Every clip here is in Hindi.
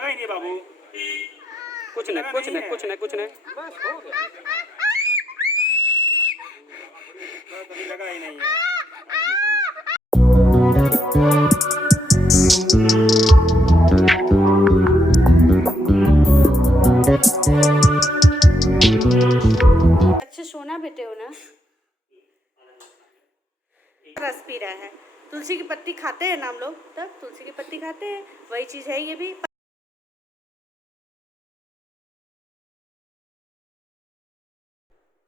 लगा ही नहीं बाबू, कुछ नहीं कुछ नहीं कुछ नहीं कुछ नहीं। बस हो गया, कभी लगा ही नहीं है। अच्छे सोना बेटे हो ना। रस पी रहा है, तुलसी की पत्ती खाते हैं ना हम लोग, तब तुलसी की पत्ती खाते हैं, वही चीज़ है ये भी।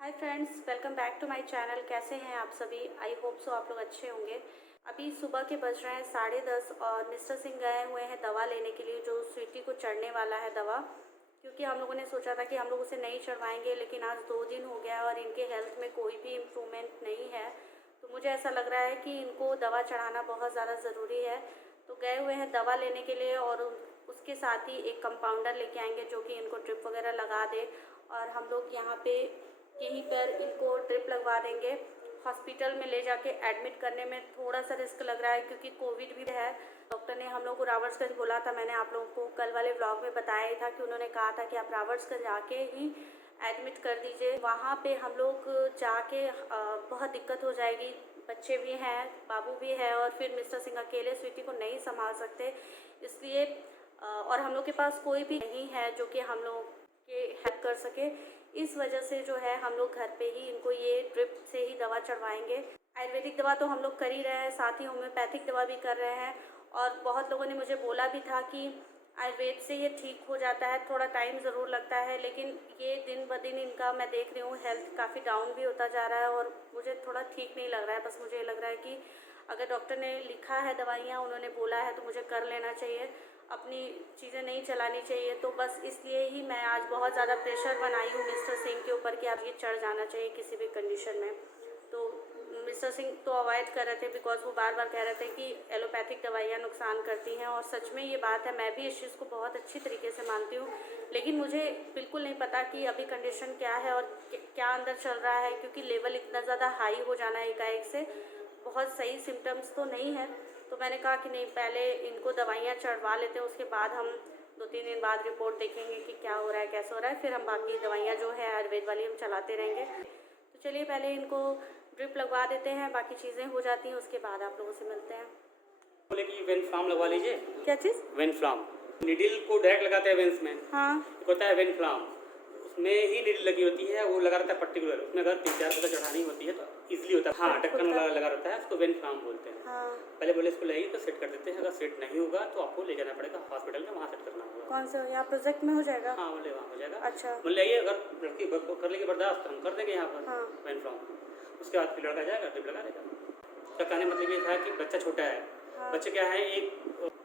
Hi friends, welcome back to my channel. कैसे हैं आप सभी? आई होप सो आप लोग अच्छे होंगे। अभी सुबह के बज रहे हैं 10:30 और मिस्टर सिंह गए हुए हैं दवा लेने के लिए, जो स्वीटी को चढ़ने वाला है दवा, क्योंकि हम लोगों ने सोचा था कि हम लोग उसे नहीं चढ़वाएंगे, लेकिन आज 2 दिन हो गया और इनके हेल्थ में कोई भी इम्प्रूवमेंट नहीं है। तो मुझे ऐसा लग रहा है कि इनको दवा चढ़ाना बहुत ज़्यादा ज़रूरी है। तो गए हुए हैं दवा लेने के लिए और उसके साथ ही एक कंपाउंडर लेके आएंगे जो कि इनको ड्रिप वगैरह लगा दे, और हम लोग यहाँ पे यहीं पर इनको ड्रिप लगवा देंगे। हॉस्पिटल में ले जाके एडमिट करने में थोड़ा सा रिस्क लग रहा है क्योंकि कोविड भी है। डॉक्टर ने हम लोग को रावर्ट्सगंज बोला था, मैंने आप लोगों को कल वाले व्लॉग में बताया ही था कि उन्होंने कहा था कि आप रावर्ट्सगंज आके ही एडमिट कर दीजिए। वहाँ पे हम लोग जाके बहुत दिक्कत हो जाएगी, बच्चे भी हैं, बाबू भी है, और फिर मिस्टर सिंह अकेले स्वीटी को नहीं संभाल सकते, इसलिए और हम लोग के पास कोई भी नहीं है जो कि हम लोग के हेल्प कर सके। इस वजह से जो है हम लोग घर पे ही इनको ये ड्रिप से ही दवा चढ़वाएंगे। आयुर्वेदिक दवा तो हम लोग कर ही रहे हैं, साथ ही होम्योपैथिक दवा भी कर रहे हैं, और बहुत लोगों ने मुझे बोला भी था कि आयुर्वेद से ये ठीक हो जाता है, थोड़ा टाइम ज़रूर लगता है, लेकिन ये दिन ब दिन इनका मैं देख रही हूँ हेल्थ काफ़ी डाउन भी होता जा रहा है और मुझे थोड़ा ठीक नहीं लग रहा है। बस मुझे ये लग रहा है कि अगर डॉक्टर ने लिखा है दवाइयाँ, उन्होंने बोला है, तो मुझे कर लेना चाहिए, अपनी चीज़ें नहीं चलानी चाहिए। तो बस इसलिए ही मैं आज बहुत ज़्यादा प्रेशर बनाई हूँ मिस्टर सिंह के ऊपर कि आप ये चढ़ जाना चाहिए किसी भी कंडीशन में। तो मिस्टर सिंह तो अवॉइड कर रहे थे बिकॉज वो बार बार कह रहे थे कि एलोपैथिक दवाइयाँ नुकसान करती हैं, और सच में ये बात है, मैं भी इस चीज़ को बहुत अच्छी तरीके से मानती हूँ, लेकिन मुझे बिल्कुल नहीं पता कि अभी कंडीशन क्या है और क्या अंदर चल रहा है, क्योंकि लेवल इतना ज़्यादा हाई हो जाना एकाएक से बहुत सही सिम्टम्स तो नहीं है। तो मैंने कहा कि नहीं, पहले इनको दवाइयाँ चढ़वा लेते हैं, उसके बाद हम 2-3 दिन बाद रिपोर्ट देखेंगे कि क्या हो रहा है, कैसे हो रहा है, फिर हम बाकी दवाइयाँ जो है आयुर्वेद वाली हम चलाते रहेंगे। तो चलिए पहले इनको ड्रिप लगवा देते हैं, बाकी चीज़ें हो जाती हैं उसके बाद आप लोगों से मिलते हैं। बोले कि वेनफ्लाम लगवा लीजिए। क्या चीज़? वेनफ्लाम निडिल को डायरेक्ट लगाते हैं वेंस में। हाँ, एक होता है वेनफ्लाम, उसमें ही निडिल लगी होती है, वो लगा रहता है पर्टिकुलर, उसमें अगर 3-4 पता चढ़ानी होती है तो इजीली होता है। हाँ, ढक्कन वाला लगा रहता है, उसको वेनफ्लाम बोलते हैं। हाँ। पहले बोले इसको लगाइए तो सेट कर देते हैं, अगर सेट नहीं होगा तो आपको ले जाना पड़ेगा हॉस्पिटल में, वहाँ सेट करना होगा। कौन सा यहाँ प्रोजेक्ट में हो जाएगा? हाँ, बोले वहाँ हो जाएगा। अच्छा। बोले आइए, अगर लड़की कर लेगी बर्दाश्त तो हम कर देंगे यहाँ पर। हाँ। वेनफ्लाम उसके बाद फिर लड़का जाएगा, ड्रिप लगा देगा। उसका कहने मतलब ये था कि बच्चा छोटा है, हाँ। बच्चे क्या है एक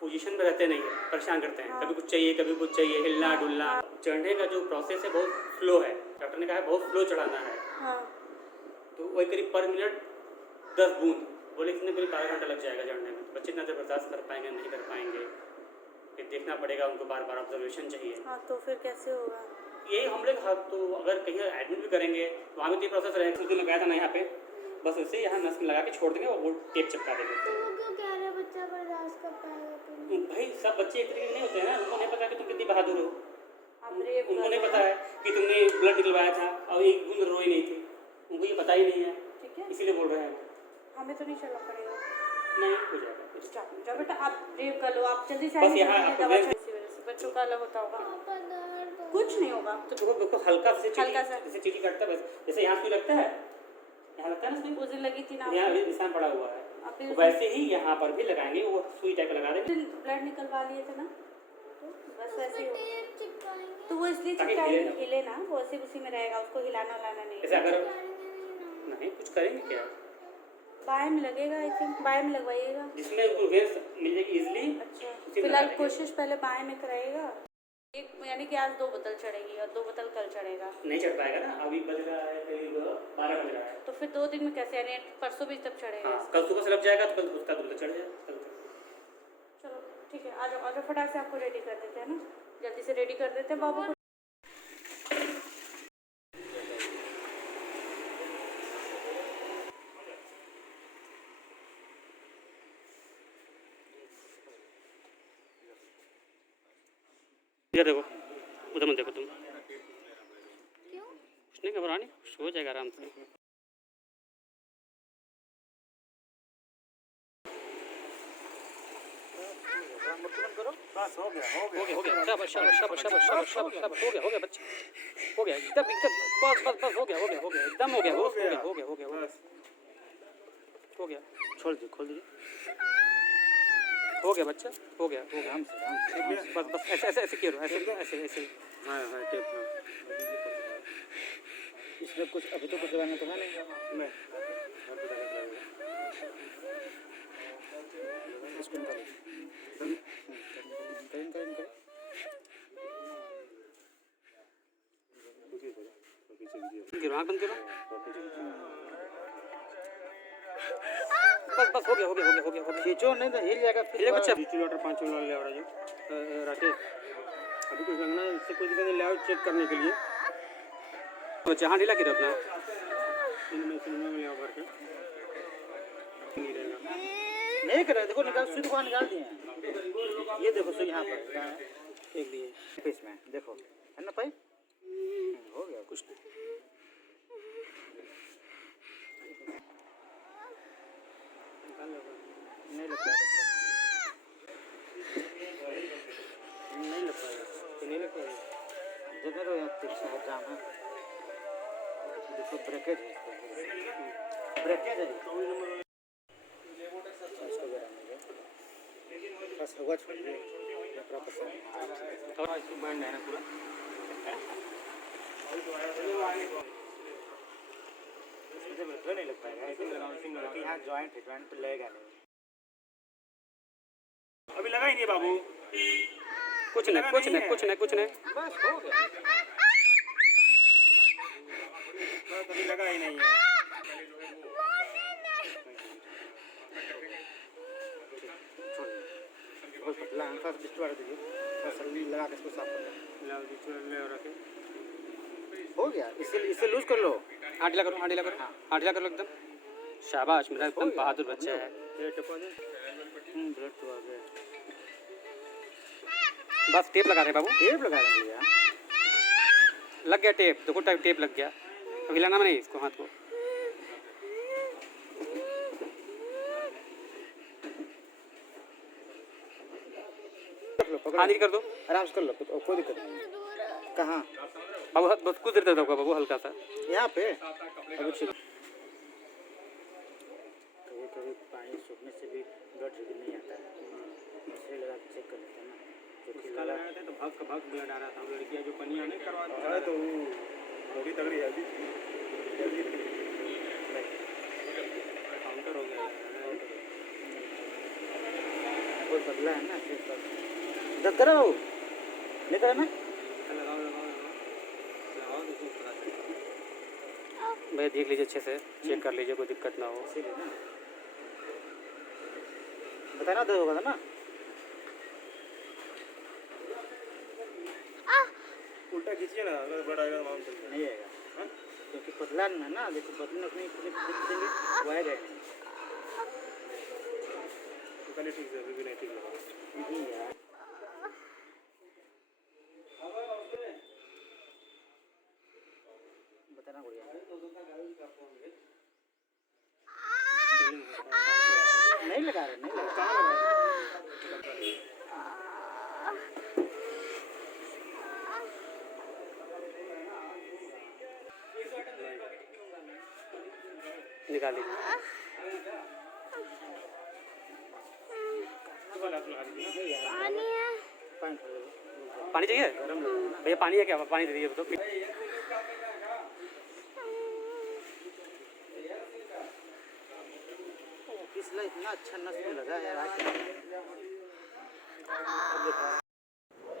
पोजीशन में रहते नहीं है, परेशान करते हैं। हाँ। कभी कुछ चाहिए, कभी कुछ चाहिए, हिलना हाँ। डुलना। हाँ। चढ़ने का जो प्रोसेस है बहुत स्लो है, डॉक्टर ने कहा है बहुत स्लो चढ़ाना है। हाँ। तो वही करीब पर मिनट 10 बूंद, बोले इसमें करीब 12 घंटा लग जाएगा चढ़ने में। बच्चे इतना देर बर्दाश्त कर पाएंगे नहीं कर पाएंगे, फिर देखना पड़ेगा, उनको बार बार ऑब्जर्वेशन चाहिए। हाँ, तो फिर कैसे होगा? यही हम लोग तो अगर कहीं एडमिट भी करेंगे तो वहाँ भी तो ये प्रोसेस रहेगा। उस दिन लगाया था ना यहाँ पे, बस उसे यहाँ नस में लगा के छोड़ देंगे और वो टेप चिपका देंगे। बच्चा बर्दाश्त कर पाएगा? भाई सब बच्चे एक तरीके के नहीं होते हैं ना, उनको नहीं पता कि तुम कितनी बहादुर हो, उनको नहीं पता है। है कि तुमने ब्लड निकलवाया था और एक बूंद रोई नहीं थी, उनको ये पता ही नहीं है, ठीक है, इसीलिए बोल रहे हैं। हमें तो नहीं चलना पड़ेगा। नहीं हो जाएगा, जाओ बेटा, आप ड्रिप कर लो, आप जल्दी से बस यहाँ आइए, दवा इसी वजह से बच्चों का अलग होता होगा। कुछ नहीं होगा, तो देखो हल्का से हल्का सा जैसे चीटी काटता है, बस जैसे यहाँ सुई लगता है, यहाँ लगता है ना सुई, उस दिन लगी थी ना, यहाँ भी निशान पड़ा हुआ है, तो वैसे ही यहाँ पर भी लगाएंगे, वो सुई टाइप लगा देंगे। ब्लड निकलवा लिए थे ना, तो बस वैसे ही होगा। तो वो इसलिए ताकि चिपकाएंगे, हिले ना, वो ऐसे उसी में रहेगा, उसको हिलाना हिलाना नहीं। जैसे अगर नहीं कुछ करेंगे क्या, बाएं में लगेगा, आई थिंक बाएं में लगवाइएगा, जिसमें उनको वेंस मिल जाएगी इजीली। अच्छा, फिलहाल कोशिश पहले बाएं में कराइएगा। एक यानी कि आज 2 बोतल चढ़ेगी और 2 बोतल कल चढ़ेगा। नहीं चढ़ पाएगा ना, अभी बज रहा है करीब 12 बज रहा है, तो फिर 2 दिन में कैसे, यानी परसों भी तब चढ़ेगा? हाँ, कल सुबह से लग जाएगा तो कल उसका दूध चढ़ जाएगा कल तक। चलो ठीक है, आ जाओ फटाक से आपको रेडी कर देते हैं ना, जल्दी से रेडी कर देते हैं बाबू को। इधर देखो, उधर मत देखो तुम, क्यों? कुछ नहीं घबरानी, कुछ हो जाएगा आराम से। बस हो गया हो गया शाबाश शाबाश शाबाश शाबाश शाबाश शाबाश शाबाश, हो गया बच्चे, हो गया एकदम एकदम, बस बस बस, हो गया एकदम, हो गया बस, हो गया, छोड़ दीजिए, खोल दीजिए, हो गया बच्चा, हो गया बस बस, ऐसे ऐसे ऐसे करो, ऐसे ऐसे ऐसे। हाँ हाँ टेप हाँ। इसमें कुछ अभी तो कुछ लगाना तो है नहीं, मैं इसको निकालो, आँख बंद करो, बस बस, हो गया, खींचो नहीं तो हिल जाएगा, हिल बच्चा। वाटर 5 वाला ले आ रहा है राकेश, अभी कुछ लगना है इससे कुछ दिक्कत ले आओ चेक करने के लिए। बच्चा हाँ ढीला करो अपना, सिनेमा में ले आओ भर के, नहीं रहेगा। नहीं कर रहे, देखो निकाल, सुई को निकाल दिए हैं, ये देखो सुई यहाँ पर एक लिए पीस में, देखो है ना भाई, हो गया कुछ नहीं। नहीं लग पाएगा, नहीं लग पाएगा, नहीं लग पाएगा, जगह रो यहाँ तिरछा है, जाम है, देखो ब्रेकेज है, ब्रेकेज है, बस हवा छोड़ दिए, और इसको बैंड है ना पूरा, नहीं लग पाएगा, यहाँ जॉइंट है, जॉइंट पे लगेगा नहीं, अभी लगा ही नहीं बाबू, कुछ नहीं कुछ नहीं कुछ नहीं कुछ नहीं, बस हो गया, बस अभी लगा ही नहीं है। बहुत पतला है, फर्स्ट डिस्टर्ब दीजिए, फर्स्ट लगा के इसको साफ कर लो, लाओ जी छोड़ ले और रखे, हो गया, इससे लूज कर लो, हाँ ढीला करो, हाँ ढीला करो, हाँ ढीला करो एकदम, शाबाश, मेरा एकदम बहादुर बच्चा है, ये टिपा दे, ब्लड तो आ गया, बस टेप लगा रहे बाबू, टेप लगा रहे हैं भैया, लग गया टेप, देखो टेप लग गया, अब हिलाना नहीं इसको, हाथ को, हाँ कर दो, आराम से कर लो, कोई दिक्कत नहीं, कहाँ बाबू, बस कुछ देर तक होगा बाबू, हल्का सा यहाँ पे, अभी ठीक, कभी कभी पानी सूखने से भी ब्लड रिगिल नहीं आता है, इसलिए लगा के चेक कर लेते हैं ना, क्योंकि इसका लगाया था तो भाग ब्लड आ रहा था, लड़कियाँ जो पनिया नहीं करवाती है तो वो भी तगड़ी है, अभी काउंटर हो गया, कोई बदला है ना, दर्द करा बाबू, नहीं करा ना, लगाओ देखो पता चलेगा। भैया देख लीजिए अच्छे से, चेक कर लीजिए, कोई दिक्कत ना हो, इसीलिए ना बताना, दर्द होगा ना, उल्टा खींचिए ना, अगर बड़ा आएगा माम चलता नहीं आएगा, क्योंकि पतला है ना, देखो पतला अपनी देंगे वो आएगा नहीं, तो पहले ठीक है, अभी भी नहीं ठीक लगा, नहीं यार, बताना बढ़िया, नहीं लगा रहे, नहीं लगा निकाल लीजिए, पानी है। पानी चाहिए भैया, पानी है क्या, पानी दे दीजिए तो, इतना अच्छा नस्ल लगा है।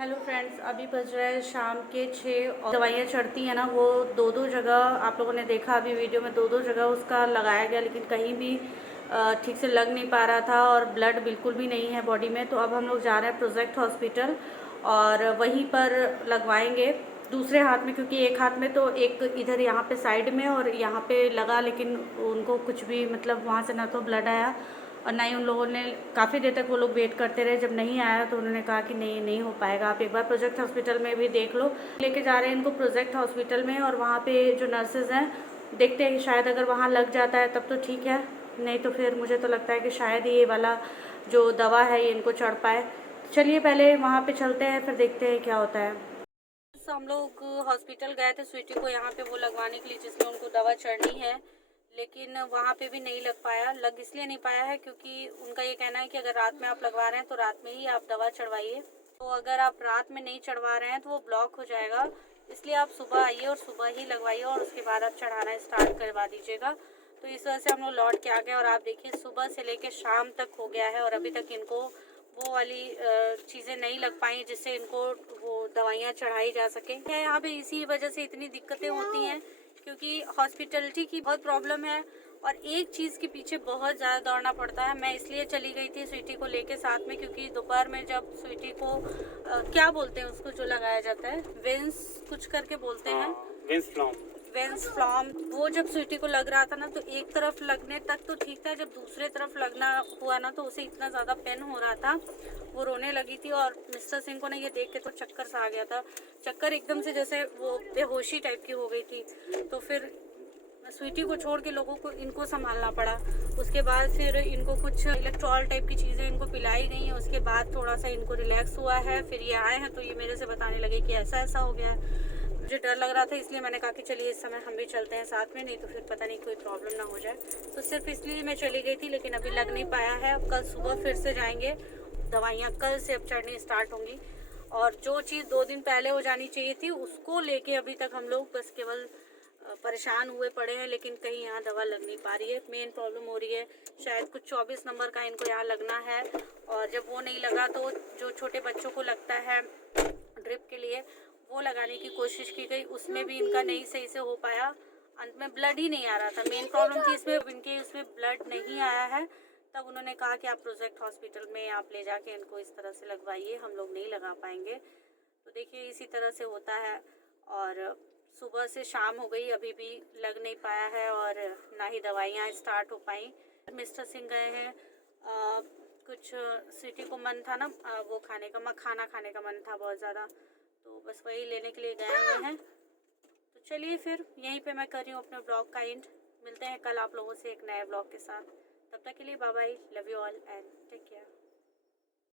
हेलो फ्रेंड्स, अभी बज रहा है शाम के 6 और दवाइयाँ चढ़ती हैं ना, वो दो जगह आप लोगों ने देखा अभी वीडियो में, दो जगह उसका लगाया गया, लेकिन कहीं भी ठीक से लग नहीं पा रहा था और ब्लड बिल्कुल भी नहीं है बॉडी में। तो अब हम लोग जा रहे हैं प्रोजेक्ट हॉस्पिटल और वहीं पर लगवाएंगे दूसरे हाथ में, क्योंकि एक हाथ में तो एक इधर यहाँ पे साइड में और यहाँ पे लगा, लेकिन उनको कुछ भी मतलब वहाँ से ना तो ब्लड आया और ना ही उन लोगों ने, काफ़ी देर तक वो लोग वेट करते रहे। जब नहीं आया तो उन्होंने कहा कि नहीं हो पाएगा, आप एक बार प्रोजेक्ट हॉस्पिटल में भी देख लो। लेके जा रहे हैं इनको प्रोजेक्ट हॉस्पिटल में, और वहाँ पे जो नर्सेज हैं, देखते हैं कि शायद अगर वहाँ लग जाता है तब तो ठीक है, नहीं तो फिर मुझे तो लगता है कि शायद ये वाला जो दवा है ये इनको चढ़ पाए। चलिए पहले वहाँ पे चलते हैं, फिर देखते हैं क्या होता है। तो हम लोग हॉस्पिटल गए थे स्वीटी को यहाँ पे वो लगवाने के लिए, जिसमें उनको दवा चढ़नी है, लेकिन वहाँ पे भी नहीं लग पाया। लग इसलिए नहीं पाया है क्योंकि उनका ये कहना है कि अगर रात में आप लगवा रहे हैं तो रात में ही आप दवा चढ़वाइए। तो अगर आप रात में नहीं चढ़वा रहे हैं तो वो ब्लॉक हो जाएगा, इसलिए आप सुबह आइए और सुबह ही लगवाइए और उसके बाद आप चढ़ाना स्टार्ट करवा दीजिएगा। तो इस वजह से हम लोग लौट के आ गए, और आप देखिए सुबह से लेकर शाम तक हो गया है और अभी तक इनको वो वाली चीज़ें नहीं लग पाई जिससे इनको वो दवाइयाँ चढ़ाई जा सके। यहाँ पे इसी वजह से इतनी दिक्कतें होती हैं क्योंकि हॉस्पिटलिटी की बहुत प्रॉब्लम है और एक चीज़ के पीछे बहुत ज़्यादा दौड़ना पड़ता है। मैं इसलिए चली गई थी स्वीटी को लेके साथ में, क्योंकि दोपहर में जब स्वीटी को क्या बोलते हैं उसको जो लगाया जाता है, वेंस कुछ करके बोलते हैं, वेंस फ्लॉम, वो जब स्वीटी को लग रहा था ना तो एक तरफ लगने तक तो ठीक था, जब दूसरे तरफ लगना हुआ ना तो उसे इतना ज़्यादा पेन हो रहा था, वो रोने लगी थी। और मिस्टर सिंह को ना ये देख के तो चक्कर सा आ गया था, चक्कर एकदम से जैसे वो बेहोशी टाइप की हो गई थी। तो फिर स्वीटी को छोड़ के लोगों को इनको संभालना पड़ा। उसके बाद फिर इनको कुछ इलेक्ट्रॉल टाइप की चीज़ें इनको पिलाई गई हैं। उसके बाद थोड़ा सा इनको रिलैक्स हुआ है, फिर ये आए हैं तो ये मेरे से बताने लगे कि ऐसा हो गया है। मुझे डर लग रहा था, इसलिए मैंने कहा कि चलिए इस समय हम भी चलते हैं साथ में, नहीं तो फिर पता नहीं कोई प्रॉब्लम ना हो जाए। तो सिर्फ इसलिए मैं चली गई थी, लेकिन अभी लग नहीं पाया है। अब कल सुबह फिर से जाएंगे, दवाइयाँ कल से अब चढ़नी स्टार्ट होंगी। और जो चीज़ 2 दिन पहले हो जानी चाहिए थी उसको लेके अभी तक हम लोग बस केवल परेशान हुए पड़े हैं, लेकिन कहीं यहाँ दवा लग नहीं पा रही है। मेन प्रॉब्लम हो रही है शायद कुछ 24 नंबर का इनको यहाँ लगना है, और जब वो नहीं लगा तो जो छोटे बच्चों को लगता है ड्रिप के लिए वो लगाने की कोशिश की गई, उसमें भी इनका नहीं सही से हो पाया। अंत में ब्लड ही नहीं आ रहा था, मेन प्रॉब्लम थी इसमें। इनके उसमें ब्लड नहीं आया है, तब उन्होंने कहा कि आप प्रोजेक्ट हॉस्पिटल में आप ले जाके इनको इस तरह से लगवाइए, हम लोग नहीं लगा पाएंगे। तो देखिए इसी तरह से होता है। और सुबह से शाम हो गई, अभी भी लग नहीं पाया है और ना ही दवाइयाँ स्टार्ट हो पाई। मिस्टर सिंह गए हैं, कुछ स्वीटी को मन था ना वो खाने का, मखाना खाने का मन था बहुत ज़्यादा, तो बस वही लेने के लिए गए हुए हैं। तो चलिए फिर यहीं पे मैं कर रही हूँ अपने ब्लॉग का एंड। मिलते हैं कल आप लोगों से एक नए ब्लॉग के साथ। तब तक के लिए bye bye, love you all and take care.